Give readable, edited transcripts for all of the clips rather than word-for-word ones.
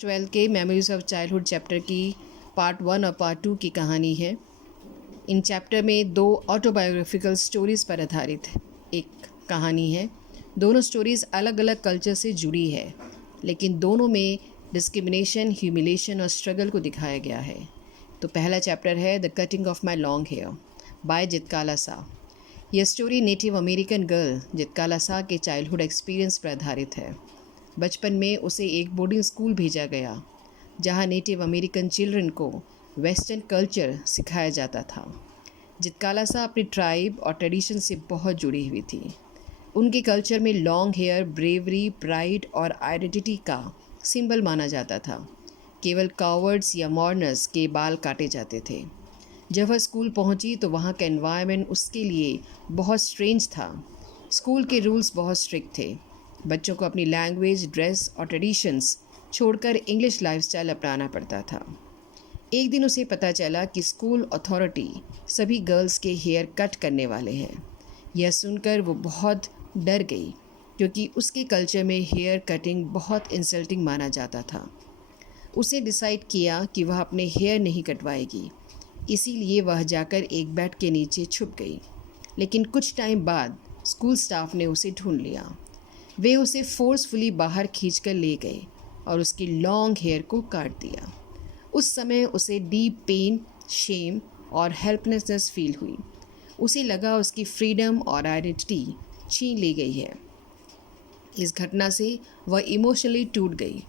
12 के memories of childhood chapter की part 1 और पार्ट 2 की कहानी है। इन चैप्टर में 2 ऑटोबायोग्राफिकल स्टोरीज़ पर आधारित एक कहानी है। दोनों स्टोरीज़ अलग अलग कल्चर से जुड़ी है, लेकिन दोनों में डिस्क्रिमिनेशन, ह्यूमिलेशन और स्ट्रगल को दिखाया गया है। तो पहला चैप्टर है the cutting of my long hair by Zitkala Sa. यह story Native American girl Zitkala Sa के चाइल्डहुड एक्सपीरियंस पर आधारित है। बचपन में उसे एक बोर्डिंग स्कूल भेजा गया, जहां नेटिव अमेरिकन चिल्ड्रन को वेस्टर्न कल्चर सिखाया जाता था। जित्काला सा अपनी ट्राइब और ट्रेडिशन से बहुत जुड़ी हुई थी। उनके कल्चर में लॉन्ग हेयर ब्रेवरी, प्राइड और आइडेंटिटी का सिंबल माना जाता था। केवल कावर्ड्स या मॉर्नर्स के बाल काटे जाते थे। जब वह स्कूल पहुंची तो वहां का एनवायरनमेंट उसके लिए बहुत स्ट्रेंज था। स्कूल के रूल्स बहुत स्ट्रिक्ट थे। बच्चों को अपनी लैंग्वेज, ड्रेस और ट्रेडिशंस छोड़कर इंग्लिश लाइफस्टाइल अपनाना पड़ता था। एक दिन उसे पता चला कि स्कूल अथॉरिटी सभी गर्ल्स के हेयर कट करने वाले हैं। यह सुनकर वो बहुत डर गई, क्योंकि उसके कल्चर में हेयर कटिंग बहुत इंसल्टिंग माना जाता था। उसे डिसाइड किया कि वह अपने हेयर नहीं कटवाएगी, इसीलिए वह जाकर एक बेड के नीचे छुप गई। लेकिन कुछ टाइम बाद स्कूल स्टाफ ने उसे ढूंढ लिया। वे उसे फोर्सफुली बाहर खींचकर ले गए और उसकी लॉन्ग हेयर को काट दिया। उस समय उसे डीप पेन, शेम और हेल्पलेसनेस फील हुई। उसे लगा उसकी फ्रीडम और आइडेंटिटी छीन ली गई है। इस घटना से वह इमोशनली टूट गई।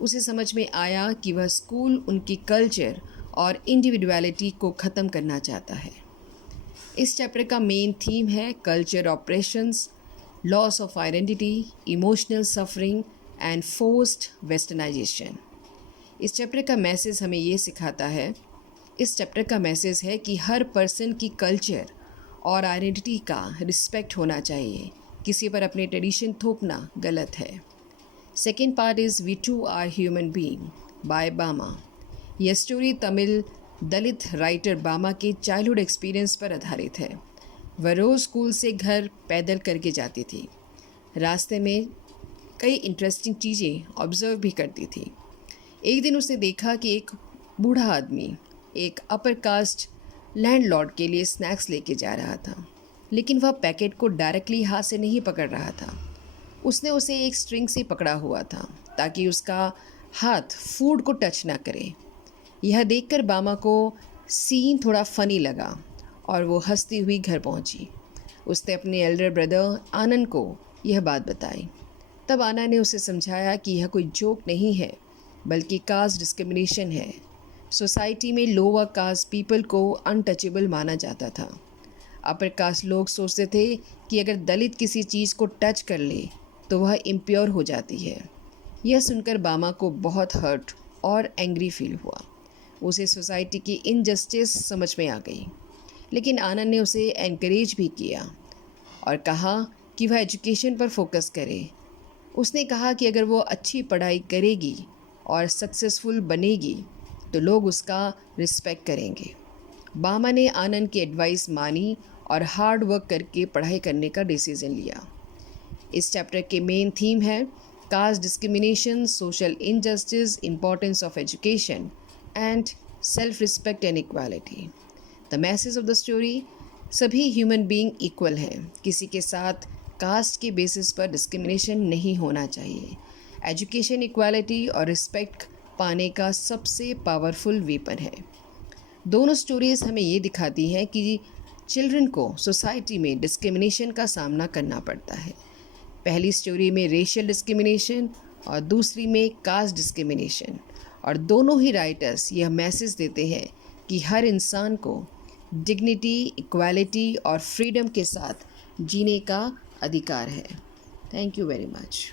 उसे समझ में आया कि वह स्कूल उनकी कल्चर और इंडिविजुअलिटी को ख़त्म करना चाहता है। इस चैप्टर का मेन थीम है culture operations, loss of identity, emotional suffering and forced westernization. इस चैप्टर का मैसेज हमें ये सिखाता है कि हर पर्सन की कल्चर और आइडेंटिटी का रिस्पेक्ट होना चाहिए। किसी पर अपने ट्रेडिशन थोपना गलत है। Second part is we too are human being by Bama. यह स्टोरी तमिल दलित राइटर बामा के चाइल्डहुड एक्सपीरियंस पर आधारित है। वह रोज़ स्कूल से घर पैदल करके जाती थी। रास्ते में कई इंटरेस्टिंग चीज़ें ऑब्जर्व भी करती थी। एक दिन उसने देखा कि एक बूढ़ा आदमी एक अपर कास्ट लैंडलॉर्ड के लिए स्नैक्स लेके जा रहा था, लेकिन वह पैकेट को डायरेक्टली हाथ से नहीं पकड़ रहा था। उसने उसे एक स्ट्रिंग से पकड़ा हुआ था, ताकि उसका हाथ फूड को टच ना करे। यह देखकर बामा को सीन थोड़ा फनी लगा और वो हंसती हुई घर पहुंची। उसने अपने एल्डर ब्रदर आनंद को यह बात बताई। तब आनंद ने उसे समझाया कि यह कोई जोक नहीं है, बल्कि कास्ट डिस्क्रिमिनेशन है। सोसाइटी में लोअर कास्ट पीपल को अनटचेबल माना जाता था। अपर कास्ट लोग सोचते थे कि अगर दलित किसी चीज़ को टच कर ले तो वह इम्प्योर हो जाती है। यह सुनकर बामा को बहुत हर्ट और एंग्री फील हुआ। उसे सोसाइटी की इनजस्टिस समझ में आ गई। लेकिन आनंद ने उसे एनकरेज भी किया और कहा कि वह एजुकेशन पर फोकस करे। उसने कहा कि अगर वो अच्छी पढ़ाई करेगी और सक्सेसफुल बनेगी तो लोग उसका रिस्पेक्ट करेंगे। बामा ने आनंद की एडवाइस मानी और हार्ड वर्क करके पढ़ाई करने का डिसीजन लिया। इस चैप्टर के मेन थीम है caste discrimination, social injustice, importance of education and self respect and equality. The message of the story: सभी ह्यूमन बीइंग इक्वल हैं। किसी के साथ कास्ट के बेसिस पर डिस्क्रिमिनेशन नहीं होना चाहिए। एजुकेशन, इक्वालिटी और रिस्पेक्ट पाने का सबसे पावरफुल वेपन है। दोनों स्टोरीज़ हमें ये दिखाती हैं कि चिल्ड्रन को सोसाइटी में डिस्क्रिमिनेशन का सामना करना पड़ता है। पहली स्टोरी में रेशियल डिस्क्रिमिनेशन और दूसरी में कास्ट डिस्क्रिमिनेशन, और दोनों ही राइटर्स यह मैसेज देते हैं कि हर इंसान को डिग्निटी, इक्वालिटी और फ्रीडम के साथ जीने का अधिकार है। Thank you very much.